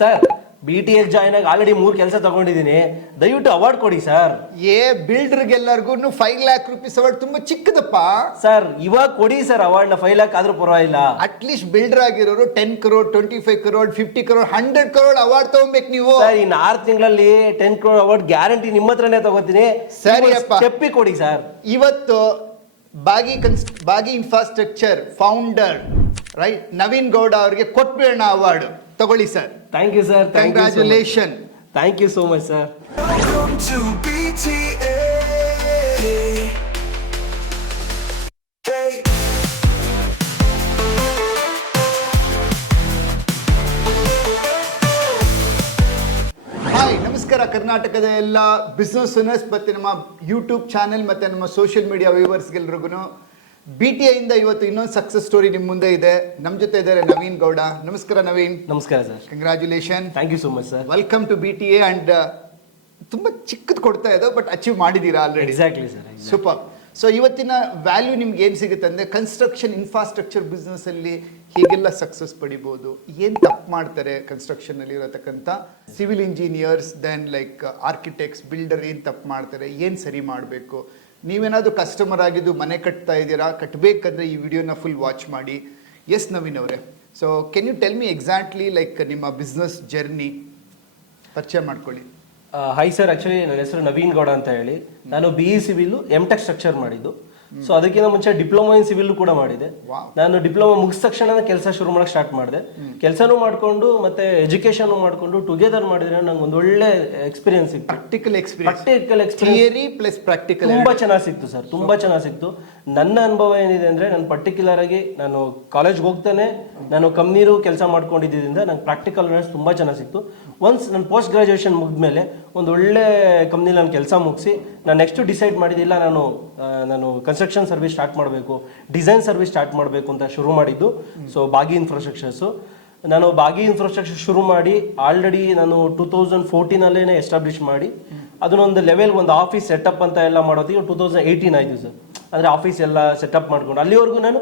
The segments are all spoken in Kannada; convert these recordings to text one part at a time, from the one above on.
Sir B T S join ಆಗಿ ಆಲ್ರೆಡಿ ಮೂರು ಕೆಲಸ ತಗೊಂಡಿದ್ದೀನಿ. ದಯವಿಟ್ಟು ಅವಾರ್ಡ್ ಕೊಡಿ ಸರ್ ಏ ಬಿಲ್ಡರ್ಗೆಲ್ಲರಿಗೂ ಫೈವ್ ಲ್ಯಾಕ್ ರುಪೀಸ್ ಅವಾರ್ಡ್ ತುಂಬಾ ಚಿಕ್ಕದಪ್ಪ. ಸರ್ ಇವಾಗ ಕೊಡಿ ಸರ್ ಅವಾರ್ಡ್ನ ಫೈವ್ ಲ್ಯಾಕ್ ಆದ್ರೂ ಪರವಾಗಿಲ್ಲ. ಅಟ್ಲೀಸ್ಟ್ ಬಿಲ್ಡರ್ ಆಗಿರೋರು ten crore twenty five crore fifty crore hundred crore award ತಗೊಬೇಕು ನೀವು. ಸರ್ ಇನ್ನು ಆರು ತಿಂಗಳಲ್ಲಿ ಟೆನ್ ಕ್ರೋಡ್ ಅವಾರ್ಡ್ ಗ್ಯಾರಂಟಿ ನಿಮ್ಮ ಹತ್ರನೇ ತಗೋತೀನಿ. ಸರಿ ಅಪ್ಪ. ಸ್ಟೆಪ್ಪಿ ಕೊಡಿ ಸರ್ ಇವತ್ತು ಬಾಗಿ ಕನ್ಸ್ Bagi infrastructure founder right Naveen Gowda ಅವರಿಗೆ ಕೊಟ್ಬಿಡೋಣ ಅವಾರ್ಡ್ ತಗೊಳ್ಳಿ sir thank you sir thank you congratulation thank you so much sir hi ನಮಸ್ಕಾರ ಕರ್ನಾಟಕದ ಎಲ್ಲ ಬಿಸ್ನೆಸ್ ಓನರ್ಸ್ ಮತ್ತು ನಮ್ಮ ಯೂಟ್ಯೂಬ್ ಚಾನೆಲ್ ಮತ್ತು ನಮ್ಮ ಸೋಷಿಯಲ್ ಮೀಡಿಯಾ ವ್ಯೂವರ್ಸ್ಗೆಲ್ರಿಗೂ ಬಿ ಟಿ ಐಯಿಂದ ಇವತ್ತು ಇನ್ನೊಂದು ಸಕ್ಸಸ್ ಸ್ಟೋರಿ ನಿಮ್ಮ ಮುಂದೆ ಇದೆ. ನಮ್ಮ ಜೊತೆ ಇದ್ದಾರೆ ನವೀನ್ ಗೌಡ. ನಮಸ್ಕಾರ ನವೀನ್. ನಮಸ್ಕಾರ sir. Congratulation thank you so much sir welcome to B T A and ತುಂಬ ಚಿಕ್ಕದು ಕೊಡ್ತಾ ಇದೆ ಬಟ್ ಅಚೀವ್ ಮಾಡಿದ್ದೀರಾ already exactly sir super so ಇವತ್ತಿನ ವ್ಯಾಲ್ಯೂ ನಿಮ್ಗೆ ಏನು ಸಿಗುತ್ತೆ ಅಂದರೆ ಕನ್ಸ್ಟ್ರಕ್ಷನ್ ಇನ್ಫ್ರಾಸ್ಟ್ರಕ್ಚರ್ ಬಿಸ್ನೆಸ್ಸಲ್ಲಿ ಹೇಗೆಲ್ಲ ಸಕ್ಸಸ್ ಪಡಿಬೋದು ಏನು ತಪ್ಪು ಮಾಡ್ತಾರೆ ಕನ್ಸ್ಟ್ರಕ್ಷನಲ್ಲಿ ಇರತಕ್ಕಂಥ civil engineers then like architects builder ಏನು ತಪ್ಪು ಮಾಡ್ತಾರೆ ಏನು ಸರಿ ಮಾಡಬೇಕು ನೀವೇನಾದರೂ ಕಸ್ಟಮರ್ ಆಗಿದ್ದು ಮನೆ ಕಟ್ತಾ ಇದ್ದೀರಾ ಕಟ್ಟಬೇಕಂದ್ರೆ ಈ ವಿಡಿಯೋನ ಫುಲ್ ವಾಚ್ ಮಾಡಿ. ಎಸ್ ನವೀನ್ ಅವರೇ. So can you tell me exactly like ನಿಮ್ಮ ಬಿಸ್ನೆಸ್ ಜರ್ನಿ ಪರಿಚಯ ಮಾಡ್ಕೊಳ್ಳಿ. ಹೈ ಸರ್ ಆ್ಯಕ್ಚುಲಿ ನನ್ನ ಹೆಸರು ನವೀನ್ ಗೌಡ ಅಂತ ಹೇಳಿ. ನಾನು B E civil M tech structure ಮಾಡಿದ್ದು. ಸೊ ಅದಕ್ಕಿಂತ ಮುಂಚೆ ಡಿಪ್ಲೊಮಾ ಇನ್ ಸಿವಿಲ್ ಕೂಡ ಮಾಡಿದೆ. ನಾನು ಡಿಪ್ಲೊಮಾ ಮುಗಿದ ತಕ್ಷಣ ಕೆಲಸ ಶುರು ಮಾಡಕ್ ಸ್ಟಾರ್ಟ್ ಮಾಡಿದೆ. ಕೆಲಸನೂ ಮಾಡ್ಕೊಂಡು ಮತ್ತೆ ಎಜುಕೇಶನ್ ಮಾಡ್ಕೊಂಡು ಟುಗೆದರ್ ಮಾಡಿದ್ರೆ ನಂಗೆ ಒಂದು ಒಳ್ಳೆ ಎಕ್ಸ್ಪೀರಿಯನ್ಸ್ ಸಿಕ್ತು. Practical experience practical experience plus practical ತುಂಬಾ ಚೆನ್ನಾಗಿ ಸಿಕ್ತು ಸರ್ ತುಂಬಾ ಚೆನ್ನಾಗಿ ಸಿಕ್ತು. ನನ್ನ ಅನುಭವ ಏನಿದೆ ಅಂದ್ರೆ ನಾನು ಪರ್ಟಿಕ್ಯುಲರ್ ಆಗಿ ನಾನು ಕಾಲೇಜ್ಗೆ ಹೋಗ್ತಾನೆ ನಾನು ಕಂಪ್ನಿರು ಕೆಲಸ ಮಾಡ್ಕೊಂಡಿದ್ದರಿಂದ ನಂಗೆ ಪ್ರಾಕ್ಟಿಕಲ್ ನಾಲೆಜ್ ತುಂಬಾ ಚೆನ್ನಾಗಿ ಸಿಕ್ತು. ಒನ್ಸ್ ನಾನು ಪೋಸ್ಟ್ ಗ್ರಾಜುಯೇಷನ್ ಮುಗಿದ್ಮೇಲೆ ಒಂದು ಒಳ್ಳೆ ಕಂಪ್ನಿಲಿ ನಾನು ಕೆಲಸ ಮುಗಿಸಿ ನಾನು ನೆಕ್ಸ್ಟ್ ಡಿಸೈಡ್ ಮಾಡಿದ್ದಿಲ್ಲ, ನಾನು ನಾನು ಕನ್ಸ್ಟ್ರಕ್ಷನ್ ಸರ್ವಿಸ್ ಸ್ಟಾರ್ಟ್ ಮಾಡಬೇಕು ಡಿಸೈನ್ ಸರ್ವಿಸ್ ಸ್ಟಾರ್ಟ್ ಮಾಡಬೇಕು ಅಂತ ಶುರು ಮಾಡಿದ್ದು. ಸೊ ಬಾಗಿ ಇನ್ಫ್ರಾಸ್ಟ್ರಕ್ಚರ್ಸು ನಾನು ಬಾಗಿ ಇನ್ಫ್ರಾಸ್ಟ್ರಕ್ಚರ್ ಶುರು ಮಾಡಿ ಆಲ್ರೆಡಿ ನಾನು ಟೂ ತೌಸಂಡ್ ಫೋರ್ಟೀನಲ್ಲೇ ಎಸ್ಟಾಬ್ಲಿಷ್ ಮಾಡಿ, ಅದನ್ನೊಂದು ಲೆವೆಲ್ ಒಂದು ಆಫೀಸ್ ಸೆಟಪ್ ಅಂತ ಎಲ್ಲ ಮಾಡೋದಕ್ಕೆ ಟೂ ತೌಸಂಡ್ ಏಯ್ಟೀನ್ ಆಯಿತು ಸರ್ ಅಂದರೆ ಆಫೀಸ್ ಎಲ್ಲ ಸೆಟಪ್ ಮಾಡ್ಕೊಂಡು, ಅಲ್ಲಿವರೆಗೂ ನಾನು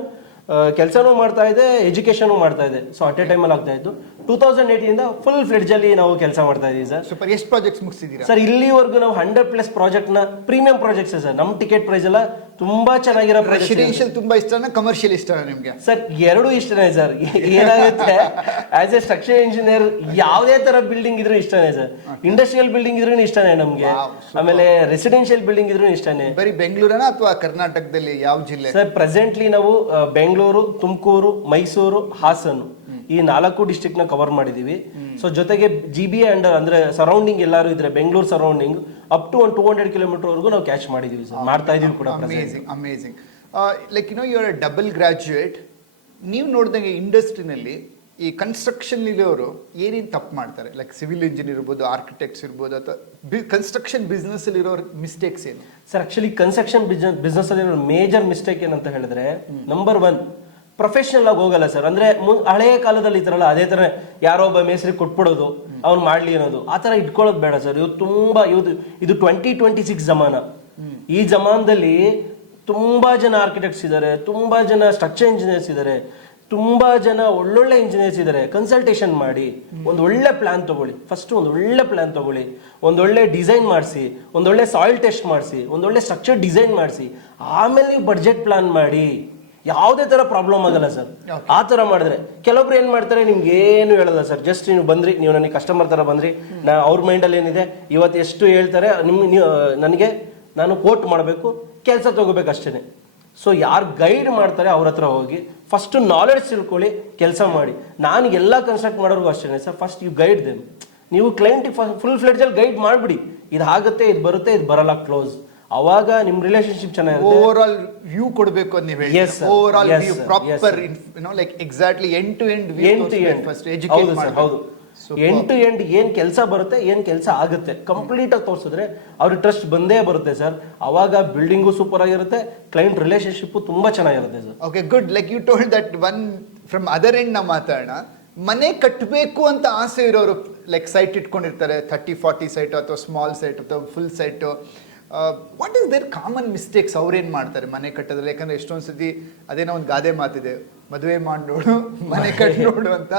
ಕೆಲಸನೂ ಮಾಡ್ತಾ ಇದೆ ಎಜುಕೇಷನು ಮಾಡ್ತಾ ಇದೆ. ಸೊ ಅಟ್ ಎ ಟೈಮಲ್ಲಿ ಆಗ್ತಾ ಇತ್ತು ಟೂ ತೌಸಂಡ್ ಏಯ್ಟಿಂದ ಫುಲ್ ಫ್ಲೆಡ್ಜಲ್ಲಿ ನಾವು ಕೆಲಸ ಮಾಡ್ತಾ ಇದೀವಿ ಸರ್. ಸೂಪರ್ ಎಷ್ಟು ಪ್ರಾಜೆಕ್ಟ್ಸ್ ಮುಗಿಸಿದ್ದೀರಾ? ಸರ್ ಇಲ್ಲಿವರೆಗೂ ನಾವು ಹಂಡ್ರೆಡ್ ಪ್ಲಸ್ ಪ್ರಾಜೆಕ್ಟ್ನ ಪ್ರೀಮಿಯಂ ಪ್ರಾಜೆಕ್ಟ್ಸ್ ಸರ್. ನಮ್ಮ ಟಿಕೆಟ್ ಪ್ರೈಸ್ ಎಲ್ಲ ತುಂಬಾ ಚೆನ್ನಾಗಿರೋ ರೆಸಿಡೆನ್ಶಿಯಲ್ ರೆಸಿಡೆನ್ಷಿಯಲ್ ತುಂಬಾ ಇಷ್ಟನಾ ಕಮರ್ಷಿಯಲ್ ಇಷ್ಟನಾ ನಿಮ್ಗೆ? ಸರ್ ಎರಡು ಇಷ್ಟನೇ ಸರ್. ಏನಾಗುತ್ತೆ ಆಸ್ ಎ ಸ್ಟ್ರಕ್ಚರ್ ಇಂಜಿನಿಯರ್ ಯಾವುದೇ ತರ ಬಿಲ್ಡಿಂಗ್ ಇದ್ರೂ ಇಷ್ಟನೇ ಸರ್. ಇಂಡಸ್ಟ್ರಿಯಲ್ ಬಿಲ್ಡಿಂಗ್ ಇದ್ರೂ ಇಷ್ಟನೇ ನಮ್ಗೆ. ಆಮೇಲೆ ರೆಸಿಡೆನ್ಷಿಯಲ್ ಬಿಲ್ಡಿಂಗ್ ಇದ್ರೂ ಇಷ್ಟನೇ. ಬರೀ ಬೆಂಗಳೂರನ ಅಥವಾ ಕರ್ನಾಟಕದಲ್ಲಿ ಯಾವ ಜಿಲ್ಲೆ? ಸರ್ ಪ್ರೆಸೆಂಟ್ಲಿ ನಾವು ಬೆಂಗಳೂರು ತುಮಕೂರು ಮೈಸೂರು ಹಾಸನ್. ಈ ನಾಲ್ಕು ಡಿಸ್ಟ್ರಿಕ್ಟ್ನ ಕವರ್ ಮಾಡಿದೀವಿ. ಸೊ ಜೊತೆಗೆ ಜಿ ಬಿ ಅಂಡರ್ ಅಂದ್ರೆ ಸರೌಂಡಿಂಗ್ ಎಲ್ಲರೂ ಇದ್ರೆ Bengaluru surrounding up to one two hundred kilometre ವರೆಗೂ ನಾವು ಕ್ಯಾಚ್ ಮಾಡಿದೀವಿ ಸರ್ ಮಾಡ್ತಾ ಇದೀವಿ ಕೂಡ amazing amazing amazing like you know you are double graduate ನೀವು ನೋಡಿದಂಗೆ ಇಂಡಸ್ಟ್ರಿನಲ್ಲಿ ಈ ಕನ್ಸ್ಟ್ರಕ್ಷನ್ ಇರೋರು ಏನೇನು ತಪ್ಪು ಮಾಡ್ತಾರೆ? ಲೈಕ್ ಸಿವಿಲ್ ಇಂಜಿನಿಯರ್ ಇರ್ಬೋದು ಆರ್ಕಿಟೆಕ್ಟ್ಸ್ ಇರ್ಬೋದು ಅಥವಾ ಕನ್ಸ್ಟ್ರಕ್ಷನ್ ಬಿಸ್ನೆಸ್ ಅಲ್ಲಿ ಇರೋರು ಮಿಸ್ಟೇಕ್ಸ್ ಏನು? Sir actually construction business business ಅಲ್ಲಿ ಮೇಜರ್ ಮಿಸ್ಟೇಕ್ ಏನಂತ ಹೇಳಿದ್ರೆ ನಂಬರ್ ಒನ್ ಪ್ರೊಫೆಷನಲ್ ಆಗಿ ಹೋಗಲ್ಲ ಸರ್ ಅಂದ್ರೆ ಹಳೆಯ ಕಾಲದಲ್ಲಿ ಇದ್ರಲ್ಲ, ಅದೇ ತರ ಯಾರೋ ಒಬ್ಬ ಮೇಸ್ರಿ ಕೊಟ್ಬಿಡೋದು, ಅವ್ನು ಮಾಡ್ಲಿ ಅನ್ನೋದು. ಆ ತರ ಇಟ್ಕೊಳ್ಳೋದು ಬೇಡ ಸರ್ ಇವ್ ತುಂಬಾ ಇವತ್ತು ಇದು ಟ್ವೆಂಟಿ ಟ್ವೆಂಟಿ ಸಿಕ್ಸ್ ಜಮಾನ. ಈ ಜಮಾನದಲ್ಲಿ ತುಂಬಾ ಜನ ಆರ್ಕಿಟೆಕ್ಟ್ಸ್ ಇದ್ದಾರೆ ತುಂಬಾ ಜನ ಸ್ಟ್ರಕ್ಚರ್ ಇಂಜಿನಿಯರ್ಸ್ ಇದ್ದಾರೆ ತುಂಬಾ ಜನ ಒಳ್ಳೊಳ್ಳೆ ಇಂಜಿನಿಯರ್ಸ್ ಇದ್ದಾರೆ ಕನ್ಸಲ್ಟೇಷನ್ ಮಾಡಿ, ಒಂದು ಒಳ್ಳೆ ಪ್ಲಾನ್ ತಗೊಳ್ಳಿ. ಫಸ್ಟ್ ಒಂದು ಒಳ್ಳೆ ಪ್ಲಾನ್ ತಗೊಳ್ಳಿ. ಒಂದೊಳ್ಳೆ ಡಿಸೈನ್ ಮಾಡಿಸಿ ಒಂದೊಳ್ಳೆ ಸಾಯಿಲ್ ಟೆಸ್ಟ್ ಮಾಡಿಸಿ ಒಂದೊಳ್ಳೆ ಸ್ಟ್ರಕ್ಚರ್ ಡಿಸೈನ್ ಮಾಡಿಸಿ. ಆಮೇಲೆ ನೀವು ಬಡ್ಜೆಟ್ ಪ್ಲಾನ್ ಮಾಡಿ. ಯಾವುದೇ ತರ ಪ್ರಾಬ್ಲಮ್ ಆಗಲ್ಲ ಸರ್ ಆ ತರ ಮಾಡಿದ್ರೆ ಕೆಲವೊಬ್ರು ಏನು ಮಾಡ್ತಾರೆ ನಿಮ್ಗೆ ಏನು ಹೇಳಲ್ಲ ಸರ್ ಜಸ್ಟ್ ನೀವು ಬಂದ್ರಿ ನೀವು ನನಗೆ ಕಸ್ಟಮರ್ ತರ ಬಂದ್ರಿ. ನಾ ಅವ್ರ ಮೈಂಡಲ್ಲಿ ಏನಿದೆ ಇವತ್ತು ಎಷ್ಟು ಹೇಳ್ತಾರೆ ನಿಮ್ಮ ನೀವು ನನಗೆ ನಾನು ಕೋಟ್ ಮಾಡಬೇಕು ಕೆಲಸ ತಗೋಬೇಕು ಅಷ್ಟೇ ಸೊ ಯಾರು ಗೈಡ್ ಮಾಡ್ತಾರೆ ಅವ್ರ ಹತ್ರ ಹೋಗಿ ಫಸ್ಟ್ ನಾಲೆಡ್ಜ್ ತಿಳ್ಕೊಳ್ಳಿ ಕೆಲಸ ಮಾಡಿ. ನಾನು ಎಲ್ಲ ಕನ್ಸ್ಟ್ರಕ್ಟ್ ಮಾಡೋರ್ಗು ಅಷ್ಟೇ sir first you guide them ನೀವು ಕ್ಲೈಂಟಿಗೆ ಫುಲ್ ಫ್ಲೆಡ್ಜಲ್ಲಿ ಗೈಡ್ ಮಾಡಿಬಿಡಿ. ಇದು ಆಗುತ್ತೆ ಇದು ಬರುತ್ತೆ ಇದು ಬರಲ್ಲ ಕ್ಲೋಸ್ ಅವಾಗ ನಿಮ್ಮ ರಿಲೇಶನ್ಶಿಪ್ ಚೆನ್ನಾಗಿರುತ್ತೆ? ಓವರ್ ಆಲ್ ವ್ಯೂ ಕೊಡಬೇಕು ಅಂತ ನೀವು Yes, sir. Over all Yes, view sir. Yes, proper. No like exactly end to end end to end first ಹೌದು ಎಜುಕೇಟ್ ಸರ್ ಹೌದು. ಎಂಡ್ ಟು ಎಂಡ್ ಏನ್ ಕೆಲಸ ಬರುತ್ತೆ ಏನ್ ಕೆಲಸ ಆಗುತ್ತೆ? ಕಂಪ್ಲೀಟ್ ಆಗಿ ತೋರಿಸಿದ್ರೆ ಅವ್ರಿಗೆ ಟ್ರಸ್ಟ್ ಬಂದೇ ಬರುತ್ತೆ ಸರ್ ಅವಾಗ ಬಿಲ್ಡಿಂಗು ಸೂಪರ್ ಆಗಿರುತ್ತೆ ಕ್ಲೈಂಟ್ ರಿಲೇಶನ್ಶಿಪ್ ತುಂಬಾ ಚೆನ್ನಾಗಿರುತ್ತೆ sir okay good like you told that one from other end ನಾವು ಮಾತಾಡೋಣ. ಮನೆ ಕಟ್ಟಬೇಕು ಅಂತ ಆಸೆ ಇರೋರು ಲೈಕ್ ಸೈಟ್ ಇಟ್ಕೊಂಡಿರ್ತಾರೆ ಥರ್ಟಿ ಫಾರ್ಟಿ ಸೈಟ್ ಅಥವಾ ಸ್ಮಾಲ್ ಸೈಟ್ ಅಥವಾ full site what is there common mistakes ಅವ್ರೇನು ಮಾಡ್ತಾರೆ ಮನೆ ಕಟ್ಟೋದ್ರಲ್ಲಿ? ಯಾಕಂದ್ರೆ ಎಷ್ಟೊಂದು ಸತಿ ಅದೇನೋ ಒಂದು ಗಾದೆ ಮಾತಿದೆ. ಮದುವೆ ಮಾಡಿ ನೋಡು ಮನೆ. ಕಟ್ಟಿ ನೋಡು ಅಂತ.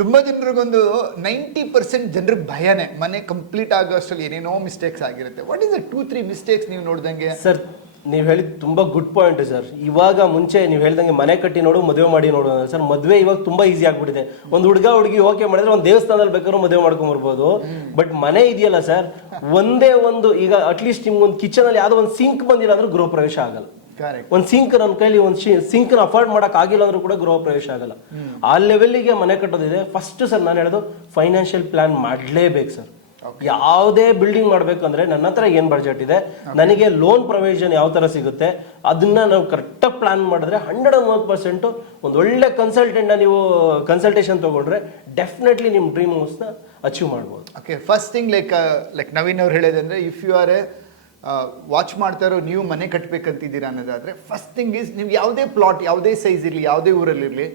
ತುಂಬ ಜನರಿಗೊಂದು ನೈಂಟಿ ಪರ್ಸೆಂಟ್ ಜನರಿಗೆ ಭಯನೇ. ಮನೆ ಕಂಪ್ಲೀಟ್ ಆಗೋ ಅಷ್ಟರಲ್ಲಿ ಏನೇನೋ ಮಿಸ್ಟೇಕ್ಸ್ ಆಗಿರುತ್ತೆ. What is the two three mistakes ನೀವು ನೋಡ್ದಂಗೆ? ಸರ್ ನೀವು ಹೇಳಿದ ತುಂಬಾ ಗುಡ್ ಪಾಯಿಂಟ್ ಸರ್. ಇವಾಗ ಮುಂಚೆ ನೀವು ಹೇಳ್ದಂಗೆ ಮನೆ ಕಟ್ಟಿ ನೋಡು ಮದುವೆ ಮಾಡಿ ನೋಡು ಸರ್ ಮದುವೆ ಇವಾಗ ತುಂಬಾ ಈಸಿ ಆಗ್ಬಿಟ್ಟಿದೆ. ಒಂದು ಹುಡುಗ ಹುಡುಗಿ ಓಕೆ ಮಾಡಿದ್ರೆ ಒಂದು ದೇವಸ್ಥಾನದಲ್ಲಿ ಬೇಕಾದ್ರೂ ಮದುವೆ ಮಾಡ್ಕೊಂಡ್ ಬರ್ಬೋದು. ಬಟ್ ಮನೆ ಇದೆಯಲ್ಲ ಸರ್ ಒಂದೇ ಒಂದು ಈಗ ಅಟ್ಲೀಸ್ಟ್ ನಿಮ್ಗೊಂದು ಕಿಚನ್ ಅಲ್ಲಿ ಯಾವ್ದೋ ಒಂದು ಸಿಂಕ್ ಬಂದಿಲ್ಲ ಅಂದ್ರೆ ಗೃಹ ಪ್ರವೇಶ ಆಗಲ್ಲ. ಒಂದ್ ಸಿಂಕ್ ನನ್ನ ಕೈಲಿ ಒಂದು ಸಿಂಕ್ ಅಫೋರ್ಡ್ ಮಾಡಕ್ ಆಗಿಲ್ಲ ಅಂದ್ರೂ ಕೂಡ ಗೃಹ ಪ್ರವೇಶ ಆಗಲ್ಲ. ಆ ಲೆವೆಲ್ಗೆ ಮನೆ ಕಟ್ಟೋದಿದೆ. ಫಸ್ಟ್ ಸರ್ ನಾನು ಹೇಳೋದು ಫೈನಾನ್ಷಿಯಲ್ ಪ್ಲಾನ್ ಮಾಡ್ಲೇಬೇಕು ಸರ್. ಯಾವುದೇ ಬಿಲ್ಡಿಂಗ್ ಮಾಡಬೇಕಂದ್ರೆ ನನ್ನ ಹತ್ರ ಏನು ಬಜೆಟ್ ಇದೆ? ನನಗೆ ಲೋನ್ ಪ್ರೊವಿಷನ್ ಯಾವ ತರ ಸಿಗುತ್ತೆ? ಅದನ್ನ ನಾವು ಕರೆಕ್ಟಾಗಿ ಪ್ಲಾನ್ ಮಾಡಿದ್ರೆ ಹಂಡ್ರೆಡ್ ಅಂಡ್ ಒನ್ ಪರ್ಸೆಂಟ್ ಒಂದು ಒಳ್ಳೆ ಕನ್ಸಲ್ಟೆಂಟ್ ನೀವು ಕನ್ಸಲ್ಟೇಷನ್ ತಗೊಂಡ್ರೆ ಡೆಫಿನೆಟ್ಲಿ ನಿಮ್ಮ ಡ್ರೀಮ್ನ ಅಚೀವ್ ಮಾಡ್ಬೋದು. Okay first thing like like Naveen ಅವ್ರು ಹೇಳೋದಂದ್ರೆ if you are a watch ಮಾಡ್ತಾ ಇರೋ ನೀವು ಮನೆ ಕಟ್ಟಬೇಕಂತಿದ್ದೀರಾ ಅನ್ನೋದಾದ್ರೆ ಫಸ್ಟ್ ಥಿಂಗ್ ಇಸ್ ನೀವು ಯಾವುದೇ ಪ್ಲಾಟ್ ಯಾವುದೇ ಸೈಜ್ ಇರಲಿ ಯಾವುದೇ ಊರಲ್ಲಿರಲಿ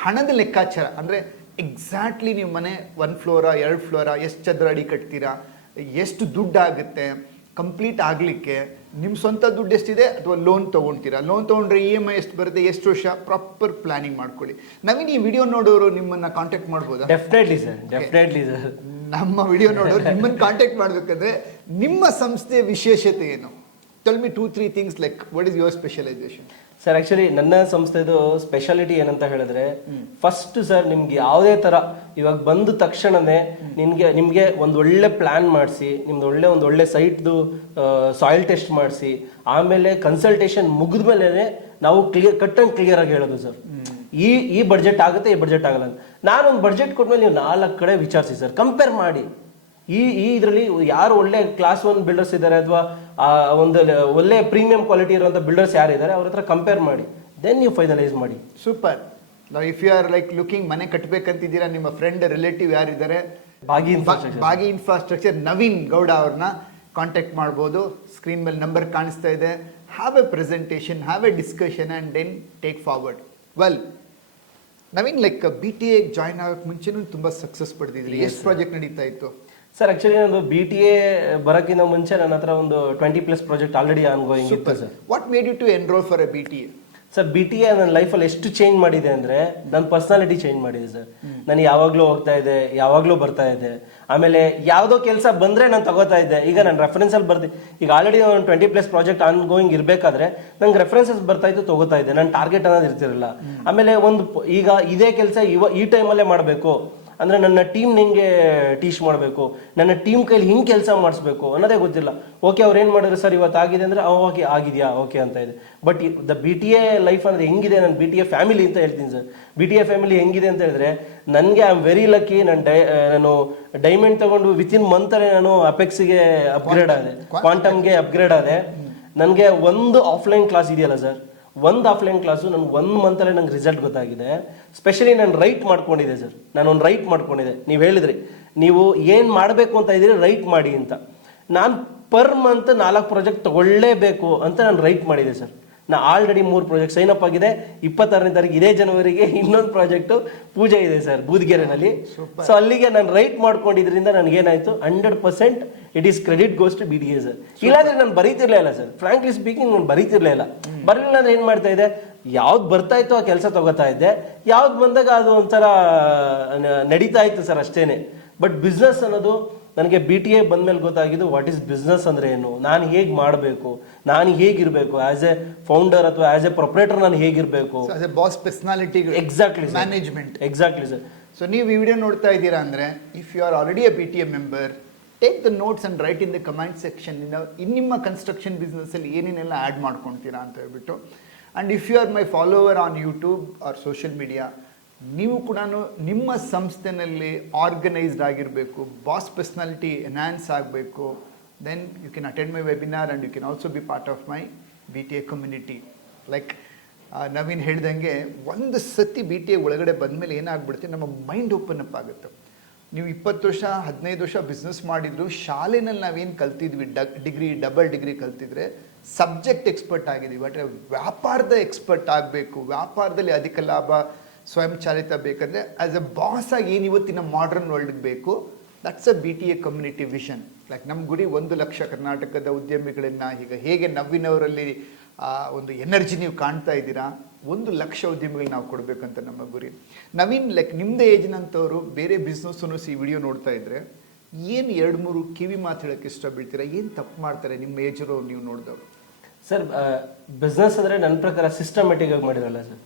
ಹಣದ ಲೆಕ್ಕಾಚಾರ ಅಂದರೆ ಎಕ್ಸಾಕ್ಟ್ಲಿ ನೀವು ಮನೆ ಒನ್ ಫ್ಲೋರಾ ಎರಡು ಫ್ಲೋರಾ ಎಷ್ಟು ಚದರ ಅಡಿ ಕಟ್ತೀರಾ? ಎಷ್ಟು ದುಡ್ಡು ಆಗುತ್ತೆ? ಕಂಪ್ಲೀಟ್ ಆಗಲಿಕ್ಕೆ ನಿಮ್ಮ ಸ್ವಂತ ದುಡ್ಡು ಎಷ್ಟಿದೆ ಅಥವಾ ಲೋನ್ ತೊಗೊಳ್ತೀರಾ ಲೋನ್ ತೊಗೊಂಡ್ರೆ ಇ ಎಂ ಐ ಎಷ್ಟು ಬರುತ್ತೆ? ಎಷ್ಟು ವರ್ಷ? ಪ್ರಾಪರ್ ಪ್ಲಾನಿಂಗ್ ಮಾಡ್ಕೊಳ್ಳಿ. ನವೀನ್ ಈ ವಿಡಿಯೋ ನೋಡೋರು ನಿಮ್ಮನ್ನ ಕಾಂಟ್ಯಾಕ್ಟ್ ಮಾಡ್ಬೋದಾ? ಡೆಫಿನೆಟ್ಲಿ ಸರ್ ಡೆಫಿನೆಟ್ಲಿ ಸರ್ ನಮ್ಮ ವಿಡಿಯೋ ನೋಡೋರು ನಿಮ್ಮನ್ನು ಕಾಂಟ್ಯಾಕ್ಟ್ ಮಾಡಬೇಕಂದ್ರೆ ನಿಮ್ಮ ಸಂಸ್ಥೆಯ ವಿಶೇಷತೆ ಏನು? Tell me two three things like what is your specialisation sir actually ನನ್ನ ಸಂಸ್ಥೆದು ಸ್ಪೆಷಾಲಿಟಿ ಏನಂತ ಹೇಳಿದ್ರೆ ಫಸ್ಟ್ ಸರ್ ನಿಮ್ಗೆ ಯಾವುದೇ ತರ ಇವಾಗ ಬಂದ ತಕ್ಷಣನೇ ನಿಮ್ಗೆ ನಿಮ್ಗೆ ಒಂದು ಒಳ್ಳೆ ಪ್ಲಾನ್ ಮಾಡಿಸಿ ನಿಮ್ದು ಒಳ್ಳೆ ಒಂದು ಒಳ್ಳೆ ಸೈಟ್ದು ಸಾಯಿಲ್ ಟೆಸ್ಟ್ ಮಾಡಿಸಿ ಆಮೇಲೆ ಕನ್ಸಲ್ಟೇಷನ್ ಮುಗಿದ ಮೇಲೆ ನಾವು ಕ್ಲಿಯರ್ ಕಟ್ ಅಂಡ್ ಕ್ಲಿಯರ್ ಆಗಿ ಹೇಳೋದು ಸರ್ ಈ ಈ ಬಡ್ಜೆಟ್ ಆಗುತ್ತೆ ಈ ಬಡ್ಜೆಟ್ ಆಗಲ್ಲ ನಾನು ಒಂದು ಬಡ್ಜೆಟ್ ಕೊಟ್ಮೇಲೆ ನೀವು ನಾಲ್ಕು ಕಡೆ ವಿಚಾರಿಸಿ ಸರ್ ಕಂಪೇರ್ ಮಾಡಿ. ಈ ಈ ಇದರಲ್ಲಿ ಯಾರು ಒಳ್ಳೆ ಕ್ಲಾಸ್ ಒನ್ ಬಿಲ್ಡರ್ಸ್ ಇದ್ದಾರೆ ಅಥವಾ ಒಂದು ಒಳ್ಳೆ ಪ್ರೀಮಿಯಂ ಕ್ವಾಲಿಟಿ ಇರುವಂತ ಬಿಲ್ಡರ್ಸ್ ಯಾರು ಇದ್ದಾರೆ ಅವ್ರ ಹತ್ರ ಕಂಪೇರ್ ಮಾಡಿ. ದೆನ್ ನೀವು ಫೈನಲೈಸ್ ಮಾಡಿ. ಸೂಪರ್ ನಾವು if you are like looking ಮನೆ ಕಟ್ಟಬೇಕಂತಿದ್ದೀರಾ ನಿಮ್ಮ ಫ್ರೆಂಡ್ ರಿಲೇಟಿವ್ ಯಾರಿದ್ದಾರೆ? ಬಾಗಿ ಬಾಗಿ ಇನ್ಫ್ರಾಸ್ಟ್ರಕ್ಚರ್ ನವೀನ್ ಗೌಡ ಅವ್ರನ್ನ ಕಾಂಟ್ಯಾಕ್ಟ್ ಮಾಡ್ಬೋದು. ಸ್ಕ್ರೀನ್ ಮೇಲೆ ನಂಬರ್ ಕಾಣಿಸ್ತಾ ಇದೆ. Have a presentation have a discussion and then take forward well Naveen like B T A join ಆಗೋಕ್ಕೆ ಮುಂಚೆನೂ ತುಂಬ ಸಕ್ಸಸ್ ಪಡೆದಿದ್ರಿ. ಎಷ್ಟು ಪ್ರಾಜೆಕ್ಟ್ ನಡೀತಾ ಇತ್ತು? ಸರ್ ಆಕ್ಚುಲಿ ನಂದು ಬಿ ಟಿ ಎ ಬರೋಕ್ಕಿಂತ ಮುಂಚೆ ನನ್ನ ಹತ್ರ ಒಂದು twenty plus project already ongoing ಇತ್ತು sir what made you to enrol for a B T A sir B T A ನನ್ನ ಲೈಫಲ್ಲಿ ಎಷ್ಟು ಚೇಂಜ್ ಮಾಡಿದೆ ಅಂದರೆ ನನ್ನ ಪರ್ಸ್ನಾಲಿಟಿ ಚೇಂಜ್ ಮಾಡಿದೆ ಸರ್ ನಾನು ಯಾವಾಗಲೂ ಹೋಗ್ತಾ ಇದ್ದೆ ಯಾವಾಗಲೂ ಬರ್ತಾ ಇದ್ದೆ. ಆಮೇಲೆ ಯಾವುದೋ ಕೆಲಸ ಬಂದರೆ ನಾನು ತಗೋತಾ ಇದ್ದೆ. ಈಗ ನಾನು ರೆಫರೆನ್ಸಲ್ಲಿ ಅಲ್ಲಿ ಬರ್ದಿ ಈಗ ಆಲ್ರೆಡಿ ಒಂದು twenty plus project ongoing ಇರಬೇಕಾದ್ರೆ ನಂಗೆ ರೆಫರೆನ್ಸಸ್ ಬರ್ತಾ ಇತ್ತು ತಗೋತಾ ಇದ್ದೆ. ನನ್ನ ಟಾರ್ಗೆಟ್ ಅನ್ನೋದು ಇರ್ತಿರಲ್ಲ. ಆಮೇಲೆ ಒಂದು ಈಗ ಇದೇ ಕೆಲಸ ಇವ ಈ ಟೈಮಲ್ಲೇ ಮಾಡಬೇಕು. ಅಂದ್ರೆ ನನ್ನ ಟೀಮ್ ಹೆಂಗೆ ಟೀಚ್ ಮಾಡಬೇಕು ನನ್ನ ಟೀಮ್ ಕೈಲಿ ಹಿಂಗೆ ಕೆಲಸ ಮಾಡಿಸ್ಬೇಕು ಅನ್ನೋದೇ ಗೊತ್ತಿಲ್ಲ. ಓಕೆ ಅವ್ರು ಏನು ಮಾಡಿದ್ರು? ಸರ್ ಇವತ್ತು ಆಗಿದೆ ಅಂದ್ರೆ ಓಕೆ ಆಗಿದೆಯಾ? ಓಕೆ ಅಂತ ಇದೆ. But the B T A life ಅಂದರೆ ಹೆಂಗಿದೆ? ನನ್ನ ಬಿ ಟಿ ಎ ಫ್ಯಾಮಿಲಿ ಅಂತ ಹೇಳ್ತೀನಿ sir. B T A family ಹೆಂಗಿದೆ ಅಂತ ಹೇಳಿದ್ರೆ ನನಗೆ ಐ ಆಮ್ ವೆರಿ ಲಕ್ಕಿ ನಾನು ಡೈ ನಾನು ಡೈಮಂಡ್ ತಗೊಂಡು ವಿತಿನ್ ಮಂತಲ್ಲೇ ನಾನು ಅಪೆಕ್ಸ್ಗೆ ಅಪ್ಗ್ರೇಡ್ ಆದೆ. ಕ್ವಾಂಟಮ್ಗೆ ಅಪ್ಗ್ರೇಡ್ ಆದೆ. ನನಗೆ ಒಂದು ಆಫ್ಲೈನ್ ಕ್ಲಾಸ್ ಇದೆಯಲ್ಲ ಸರ್. ಒಂದು ಆಫ್ಲೈನ್ ಕ್ಲಾಸು ನನಗೆ ಒಂದು ಮಂತಲ್ಲೇ ನಂಗೆ ರಿಸಲ್ಟ್ ಗೊತ್ತಾಗಿದೆ. ಸ್ಪೆಷಲಿ ನಾನು ರೈಟ್ ಮಾಡ್ಕೊಂಡಿದ್ದೆ ಸರ್ ನಾನು ಒಂದು ರೈಟ್ ಮಾಡ್ಕೊಂಡಿದ್ದೆ. ನೀವು ಹೇಳಿದ್ರಿ. ನೀವು ಏನು ಮಾಡಬೇಕು ಅಂತ ಇದ್ದೀರಿ ರೈಟ್ ಮಾಡಿ ಅಂತ. ನಾನು ಪರ್ ಮಂತ್ ನಾಲ್ಕು ಪ್ರಾಜೆಕ್ಟ್ ತಗೊಳ್ಳೇಬೇಕು ಅಂತ ನಾನು ರೈಟ್ ಮಾಡಿದೆ ಸರ್ ನಾ ಆಲ್ರೆಡಿ ಮೂರು ಪ್ರಾಜೆಕ್ಟ್ ಸೈನ್ ಅಪ್ ಆಗಿದೆ. ಇಪ್ಪತ್ತಾರನೇ ತಾರೀಕು ಇದೇ ಜನವರಿಗೆ ಇನ್ನೊಂದು ಪ್ರಾಜೆಕ್ಟ್ ಪೂಜೆ ಇದೆ ಸರ್ ಬೂದ್ಗೆರೆನಲ್ಲಿ. ಸೊ ಅಲ್ಲಿಗೆ ನಾನು ರೈಟ್ ಮಾಡ್ಕೊಂಡಿದ್ರಿಂದ ನನಗೇನಾಯ್ತು? Hundred percent it is credit goes to B D A sir ಇಲ್ಲಾಂದ್ರೆ ನಾನು ಬರೀತಿರ್ಲಿಲ್ಲ ಸರ್ ಫ್ರಾಂಕ್ಲಿ ಸ್ಪೀಕಿಂಗ್ ನಾನು ಬರೀತಿರ್ಲಿಲ್ಲ ಬರಲಿಲ್ಲ ಅಂದ್ರೆ ಏನು ಮಾಡ್ತಾ ಇದ್ದೆ? ಯಾವ್ದು ಬರ್ತಾ ಇತ್ತು ಆ ಕೆಲಸ ತಗೋತಾ ಇದ್ದೆ. ಯಾವ್ದು ಬಂದಾಗ ಅದು ಒಂಥರ ನಡೀತಾ ಇತ್ತು ಸರ್ ಅಷ್ಟೇನೆ. ಬಟ್ ಬಿಸ್ನೆಸ್ ಅನ್ನೋದು ನನಗೆ ಬಿ ಟಿ ಎ ಬಂದ್ಮೇಲೆ ಗೊತ್ತಾಗಿದ್ದು ವಾಟ್ ಈಸ್ ಬಿಸ್ನೆಸ್ ಅಂದ್ರೆ ಏನು? ನಾನು ಹೇಗೆ ಮಾಡಬೇಕು? ನಾನು ಹೇಗಿರಬೇಕು? ಆಸ್ ಎ ಫೌಂಡರ್ ಅಥವಾ ಆಸ್ ಎ ಪ್ರೊಪ್ರೇಟರ್ ನಾನು ಹೇಗಿರಬೇಕು? Boss personality exactly management exactly sir so ನೀವು ಈ ವಿಡಿಯೋ ನೋಡ್ತಾ ಇದ್ದೀರಾ ಅಂದರೆ if you are already a B T A member take the notes and write in the comment section in ನಿಮ್ಮ ಕನ್ಸ್ಟ್ರಕ್ಷನ್ ಬಿಸ್ನೆಸ್ಸಲ್ಲಿ ಏನೇನೆಲ್ಲ ಆ್ಯಡ್ ಮಾಡ್ಕೊಳ್ತೀರಾ ಅಂತ ಹೇಳ್ಬಿಟ್ಟು. And if you are my follower on YouTube or social media ನೀವು ಕೂಡ ನಿಮ್ಮ ಸಂಸ್ಥೆನಲ್ಲಿ ಆರ್ಗನೈಸ್ಡ್ ಆಗಿರಬೇಕು ಬಾಸ್ ಪರ್ಸ್ನಾಲಿಟಿ ಎನ್ಹ್ಯಾನ್ಸ್ ಆಗಬೇಕು then you can attend my webinar and you can also be part of my B T A community like Naveen ಹೇಳ್ದಂಗೆ ಒಂದು ಸತಿ ಬಿ ಟಿ ಎ ಒಳಗಡೆ ಬಂದಮೇಲೆ ಏನಾಗ್ಬಿಡುತ್ತೆ, ನಮ್ಮ ಮೈಂಡ್ ಓಪನ್ ಅಪ್ ಆಗುತ್ತೆ. ನೀವು ಇಪ್ಪತ್ತು ವರ್ಷ, ಹದಿನೈದು ವರ್ಷ ಬಿಸ್ನೆಸ್ ಮಾಡಿದ್ರು, ಶಾಲೆನಲ್ಲಿ ನಾವೇನು ಕಲ್ತಿದ್ವಿ, ಡ ಡಿಗ್ರಿ ಡಬಲ್ ಡಿಗ್ರಿ ಕಲ್ತಿದ್ರೆ ಸಬ್ಜೆಕ್ಟ್ ಎಕ್ಸ್ಪರ್ಟ್ ಆಗಿದ್ದೀವಿ. ಅಂದರೆ ವ್ಯಾಪಾರದ ಎಕ್ಸ್ಪರ್ಟ್ ಆಗಬೇಕು. ವ್ಯಾಪಾರದಲ್ಲಿ ಅಧಿಕ ಲಾಭ ಸ್ವಯಂ ಚಾಲಿತ ಬೇಕಂದ್ರೆ ಆಸ್ ಎ ಬಾಸ್ ಆಗಿ ಏನು ಇವತ್ತಿನ ಮಾಡರ್ನ್ ವರ್ಲ್ಡ್ಗೆ ಬೇಕು that's a B T A community vision like ನಮ್ಮ ಗುರಿ ಒಂದು ಲಕ್ಷ ಕರ್ನಾಟಕದ ಉದ್ಯಮಿಗಳನ್ನ ಈಗ ಹೇಗೆ ನವ್ವಿನವರಲ್ಲಿ ಒಂದು ಎನರ್ಜಿ ನೀವು ಕಾಣ್ತಾ ಇದ್ದೀರಾ, ಒಂದು ಲಕ್ಷ ಉದ್ಯಮಿಗಳು ನಾವು ಕೊಡಬೇಕಂತ ನಮ್ಮ ಗುರಿ. ನವೀನ್ ಲೈಕ್ ನಿಮ್ಮದೇ ಏಜ್ನಂಥವ್ರು ಬೇರೆ ಬಿಸ್ನೆಸ್ ಈ ವಿಡಿಯೋ ನೋಡ್ತಾ ಇದ್ರೆ ಏನು ಎರಡು ಮೂರು ಕಿವಿ ಮಾತು ಹೇಳಕ್ಕೆ ಇಷ್ಟ ಬೀಳ್ತೀರಾ ಏನು ತಪ್ಪು ಮಾಡ್ತಾರೆ ನಿಮ್ಮ ಮೇಜರು ನೀವು ನೋಡಿದವರು? ಸರ್ ಬಿಸ್ನೆಸ್ ಅಂದ್ರೆ ನನ್ನ ಪ್ರಕಾರ ಸಿಸ್ಟಮೆಟಿಕ್ ಆಗಿ ಮಾಡಿರಲ್ಲ ಸರ್.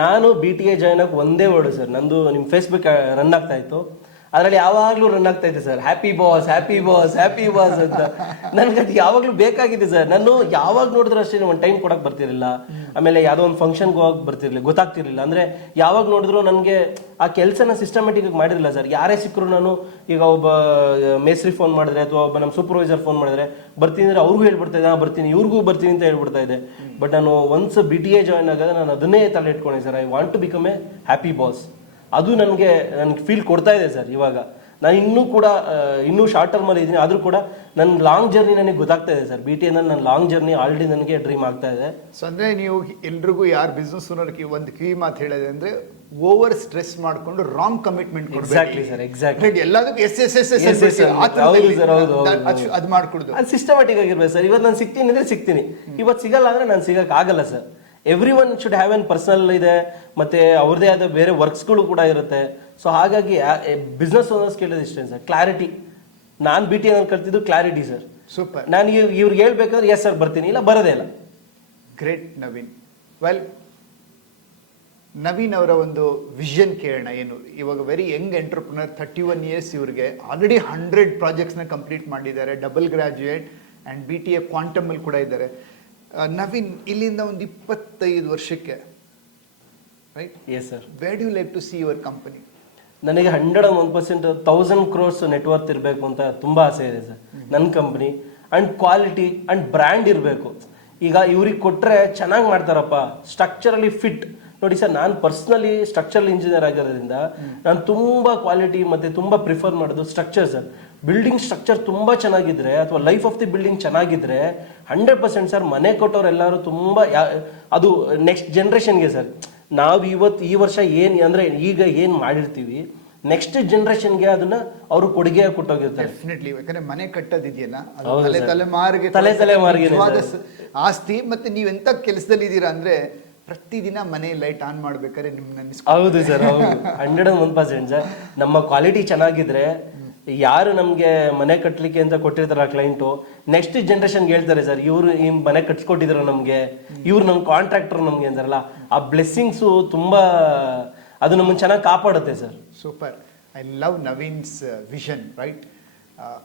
ನಾನು ಬಿ ಟಿ ಎ ಜಾಯ್ನ್ ಆಗಿ ಒಂದೇ ವರ್ಡ್ ಸರ್. ನಂದು ನಿಮ್ಮ ಫೇಸ್ಬುಕ್ ರನ್ ಆಗ್ತಾ ಇತ್ತು. ಅದರಲ್ಲಿ ಯಾವಾಗಲೂ ರನ್ ಆಗ್ತಾ ಇದೆ sir happy boss happy boss happy boss ಅಂತ. ನನ್ಗೆ ಅದು ಯಾವಾಗಲೂ ಬೇಕಾಗಿದೆ ಸರ್ ನಾನು ಯಾವಾಗ ನೋಡಿದ್ರು ಅಷ್ಟೇ ಒಂದು ಟೈಮ್ ಕೊಡಕ್ ಬರ್ತಿರಲಿಲ್ಲ. ಆಮೇಲೆ ಯಾವುದೋ ಒಂದು ಫಂಕ್ಷನ್ಗೆ ಹೋಗಕ್ ಬರ್ತಿರ್ಲಿಲ್ಲ ಗೊತ್ತಾಗ್ತಿರ್ಲಿಲ್ಲ. ಅಂದ್ರೆ ಯಾವಾಗ ನೋಡಿದ್ರು ನನಗೆ ಆ ಕೆಲಸನ ಸಿಸ್ಟಮೆಟಿಕ್ ಮಾಡಿರಲಿಲ್ಲ ಸರ್ ಯಾರೇ ಸಿಕ್ಕರು ನಾನು ಈಗ ಒಬ್ಬ ಮೇಸ್ರಿ ಫೋನ್ ಮಾಡಿದ್ರೆ ಅಥವಾ ಒಬ್ಬ ನಮ್ಮ ಸೂಪರ್ವೈಸರ್ ಫೋನ್ ಮಾಡಿದ್ರೆ ಬರ್ತೀನಿ ಅಂದ್ರೆ ಅವ್ರಿಗೂ ಹೇಳ್ಬಿಡ್ತಾ ಇದ್ದೆ "ಹಾ, ಬರ್ತೀನಿ ಇವ್ರಿಗೂ ಬರ್ತೀನಿ ಅಂತ ಹೇಳ್ಬಿಡ್ತಾ ಇದೆ ಬಟ್ ನಾನು once B T A join ಆಗಾಗ ನಾನು ಅದನ್ನೇ ತಲೆ ಇಟ್ಕೊಂಡೆ sir I want to become a happy boss ಅದು ನನಗೆ ನನಗೆ ಫೀಲ್ ಕೊಡ್ತಾ ಇದೆ ಸರ್ ಇವಾಗ. ನಾನು ಇನ್ನೂ ಕೂಡ ಇನ್ನೂ ಶಾರ್ಟ್ ಟರ್ಮಲ್ಲಿ ಇದ್ದೀನಿ. ಆದರೂ ಕೂಡ ನನ್ನ ಲಾಂಗ್ ಜರ್ನಿ ನನಗೆ ಗೊತ್ತಾಗ್ತಾ ಇದೆ ಸರ್. ಬಿ ಟಿ ಎನಲ್ಲಿ ನನ್ನ ಲಾಂಗ್ ಜರ್ನಿ ಆಲ್ರೆಡಿ ನನಗೆ ಡ್ರೀಮ್ ಆಗ್ತಾ ಇದೆ. ಸೊ ಅಂದರೆ ನೀವು ಎಲ್ರಿಗೂ ಯಾರು ಬಿಸ್ನೆಸ್ ಓನರ್ಗೆ ಒಂದು ಕಿವಿ ಮಾತು ಹೇಳಿದೆ ಅಂದರೆ ಓವರ್ ಸ್ಟ್ರೆಸ್ ಮಾಡ್ಕೊಂಡು wrong commitment exactly sir exactly ಎಲ್ಲದಕ್ಕೂ yes yes yes yes yes yes. ಹೌದು ಅದು ಮಾಡ್ಕೊಡುದು. ಅದು ಸಿಸ್ಟಮ್ಯಾಟಿಕ್ ಆಗಿರ್ಬೇಕು ಸರ್ ಇವತ್ತು ನಾನು ಸಿಗ್ತೀನಿ ಅಂದ್ರೆ ಸಿಗ್ತೀನಿ. ಇವತ್ತು ಸಿಗಲ್ಲ ಅಂದ್ರೆ ನಾನು ಸಿಗಕ್ಕೆ ಆಗಲ್ಲ sir everyone should have an personal ಇದೆ ಮತ್ತೆ ಅವ್ರದೇ ಆದ ಬೇರೆ ವರ್ಕ್ಸ್ಗಳು ಕೂಡ ಇರುತ್ತೆ. ಸೊ ಹಾಗಾಗಿ ಬಿಸ್ನೆಸ್ ಓನರ್ಸ್ ಕೇಳೋದು ಇಷ್ಟೇ ಸರ್. ಕ್ಲಾರಿಟಿ ನಾನು ಬಿ ಟಿ ಎನ್ ಕಲ್ತಿದ್ದು ಕ್ಲಾರಿಟಿ ಸರ್. ಸೂಪರ್ ನಾನು ಇವ್ರಿಗೆ ಹೇಳ್ಬೇಕಾದ್ರೆ ಎಸ್ ಸರ್ ಬರ್ತೀನಿ. ಇಲ್ಲ ಬರೋದೇ ಇಲ್ಲ. ಗ್ರೇಟ್ ನವೀನ್ ವೆಲ್ ನವೀನ್ ಅವರ ಒಂದು ವಿಷನ್ ಕೇಳೋಣ. ಏನು ಇವಾಗ very young entrepreneur thirty one years ಇವ್ರಿಗೆ ಆಲ್ರೆಡಿ ಹಂಡ್ರೆಡ್ ಪ್ರಾಜೆಕ್ಟ್ಸ್ನ ಕಂಪ್ಲೀಟ್ ಮಾಡಿದ್ದಾರೆ. Double graduate and B T A ಕ್ವಾಂಟಮಲ್ಲಿ ಕೂಡ ಇದ್ದಾರೆ. ನವೀನ್ ಇಲ್ಲಿಂದ ಒಂದು ಇಪ್ಪತ್ತೈದು ವರ್ಷಕ್ಕೆ right yes sir where do like to see your company ನನಗೆ hundred one percent thousand crores net worth ಇರಬೇಕು ಅಂತ ತುಂಬ ಆಸೆ ಇದೆ ಸರ್ ನನ್ನ company and quality and brand ಇರಬೇಕು. ಈಗ ಇವ್ರಿಗೆ ಕೊಟ್ಟರೆ ಚೆನ್ನಾಗಿ ಮಾಡ್ತಾರಪ್ಪ. ಸ್ಟ್ರಕ್ಚರಲಿ ಫಿಟ್ ನೋಡಿ ಸರ್ ನಾನು ಪರ್ಸ್ನಲಿ ಸ್ಟ್ರಕ್ಚರಲ್ ಇಂಜಿನಿಯರ್ ಆಗಿರೋದ್ರಿಂದ ನಾನು ತುಂಬ ಕ್ವಾಲಿಟಿ ಮತ್ತು ತುಂಬ ಪ್ರಿಫರ್ ಮಾಡೋದು ಸ್ಟ್ರಕ್ಚರ್ ಸರ್ ಬಿಲ್ಡಿಂಗ್ ಸ್ಟ್ರಕ್ಚರ್ ತುಂಬಾ ಚೆನ್ನಾಗಿದ್ರೆ ಅಥವಾ ಲೈಫ್ ಆಫ್ ದಿ ಬಿಲ್ಡಿಂಗ್ ಚೆನ್ನಾಗಿದ್ರೆ ಹಂಡ್ರೆಡ್ ಪರ್ಸೆಂಟ್ ಸರ್ ಮನೆ ಕೊಟ್ಟವ್ರು ಎಲ್ಲರೂ ತುಂಬಾ ಯಾ- ಅದು ನೆಕ್ಸ್ಟ್ ಜನ್ರೇಷನ್ಗೆ ಸರ್ ನಾವು ಇವತ್ತು ಈ ವರ್ಷ ಏನು ಅಂದ್ರೆ ಈಗ ಏನು ಮಾಡಿರ್ತೀವಿ ನೆಕ್ಸ್ಟ್ ಜನರೇಷನ್ಗೆ ಅದನ್ನ ಅವರು ಕೊಡುಗೆ ಕೊಟ್ಟೋಗಿರ್ತಾರೆ ಡೆಫಿನೆಟ್ಲಿ ಯಾಕಂದ್ರೆ ಮನೆ ಕಟ್ಟೋದಿದೆಯಲ್ಲ ತಲೆ. ತಲೆಮಾರಿಗೆ ತಲೆ. ಸ- ಆಸ್ತಿ ಮತ್ತೆ ನೀವು ಎಂತ ಕೆಲಸದಲ್ಲಿ ಇದ್ದೀರಾ ಅಂದ್ರೆ ಪ್ರತಿದಿನ ಮನೆ ಲೈಟ್ ಆನ್ ಮಾಡ್ಬೇಕಾದ್ರೆ ನಿಮ್ಗೆ ಹೌದು ಸರ್ ಹೌದು hundred and one percent sir ನಮ್ಮ ಕ್ವಾಲಿಟಿ ಚೆನ್ನಾಗಿದ್ರೆ ಯಾರು ನಮಗೆ ಮನೆ ಕಟ್ಟಲಿಕ್ಕೆ ಅಂತ ಕೊಟ್ಟಿರ್ತಾರ ಕ್ಲೈಂಟು ನೆಕ್ಸ್ಟ್ ಜನ್ರೇಷನ್ಗೆ ಹೇಳ್ತಾರೆ ಸರ್ ಇವರು ಈ ಮನೆ ಕಟ್ಸ್ಕೊಟ್ಟಿದ್ರು ನಮಗೆ. ಇವ್ರು ನಮ್ಮ ಕಾಂಟ್ರಾಕ್ಟರ್ ನಮಗೆ ಅಂತಾರಲ್ಲ ಆ ಬ್ಲೆಸ್ಸಿಂಗ್ಸು ತುಂಬ ಅದು ನಮ್ಮನ್ನು ಚೆನ್ನಾಗಿ ಕಾಪಾಡುತ್ತೆ sir super I love Naveen's vision right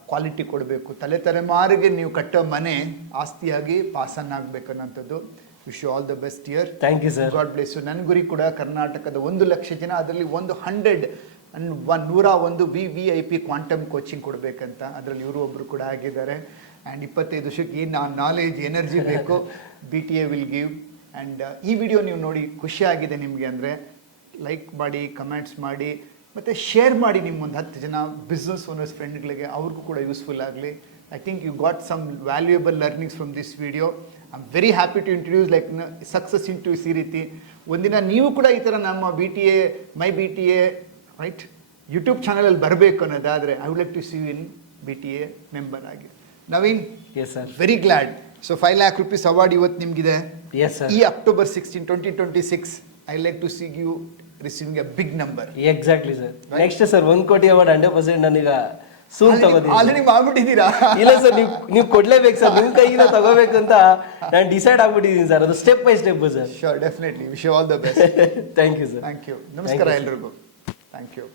quality ಕೊಡಬೇಕು. ತಲೆ ತಲೆಮಾರಿಗೆ ನೀವು ಕಟ್ಟೋ ಮನೆ ಆಸ್ತಿಯಾಗಿ ಪಾಸನ್ ಆಗಬೇಕು ಅನ್ನೋಂಥದ್ದು. Wish you all the best year thank you sir God bless ನನ್ನ ಗುರಿ ಕೂಡ ಕರ್ನಾಟಕದ ಒಂದು ಲಕ್ಷ ಜನ ಅದರಲ್ಲಿ ಒಂದು ಹಂಡ್ರೆಡ್ ಅಂಡ್ ಒನ್ ನೂರ ಒಂದು V V I P quantum coaching ಕೊಡಬೇಕಂತ. ಅದರಲ್ಲಿ ಇವರು ಒಬ್ಬರು ಕೂಡ ಆಗಿದ್ದಾರೆ. ಆ್ಯಂಡ್ ಇಪ್ಪತ್ತೈದು ವರ್ಷಕ್ಕೆ ಏನು ನಾಲೆಜ್ ಎನರ್ಜಿ ಬೇಕು. B T A will give and ಈ ವಿಡಿಯೋ ನೀವು ನೋಡಿ ಖುಷಿ ಆಗಿದೆ ನಿಮಗೆ ಅಂದರೆ ಲೈಕ್ ಮಾಡಿ ಕಮೆಂಟ್ಸ್ ಮಾಡಿ ಮತ್ತು ಶೇರ್ ಮಾಡಿ ನಿಮ್ಮ ಒಂದು ಹತ್ತು ಜನ ಬಿಸ್ನೆಸ್ ಓನರ್ಸ್ ಫ್ರೆಂಡ್ಗಳಿಗೆ ಅವ್ರಿಗೂ ಕೂಡ ಯೂಸ್ಫುಲ್ ಆಗಲಿ. I think you got some valuable learnings from this video I am very happy to introduce like success in to ಈ ರೀತಿ ಒಂದಿನ ನೀವು ಕೂಡ ಈ ಥರ ನಮ್ಮ B T A my B T A right YouTube ಚಾನಲಲ್ಲಿ ಬರಬೇಕು ಅನ್ನೋದಾದರೆ I would like to see in B T A member ಆಗಿ. Naveen yes sir very glad so five lakh rupees award ಇವತ್ತು ನಿಮಗಿದೆ. ಎಸ್ ಸರ್ ಈ October sixteen twenty twenty six I like to see you receiving a big number exactly sir next sir ಒಂದು ಕೋಟಿ ಅವಾರ್ಡ್ ಹಂಡ್ರೆಡ್ ಪರ್ಸೆಂಟ್ ನಾನೀಗ ಸೂನ್ ತಗೋತೀನಿ. ಆಲ್ರೆಡಿ ಮಾಡ್ಬಿಟ್ಟಿದ್ದೀರಾ? ಇಲ್ಲ ಸರ್ ನೀವು ನೀವು ಕೊಡ್ಲೇಬೇಕು ಸರ್ ನಿಮ್ಮ ಕೈಯಿಂದ ಅಂತ ನಾನು ಡಿಸೈಡ್ ಆಗ್ಬಿಟ್ಟಿದ್ದೀನಿ ಸರ್ ಅದು step by step sir sure definitely wish all the best thank you sir thank you ನಮಸ್ಕಾರ ಎಲ್ರಿಗೂ. Thank you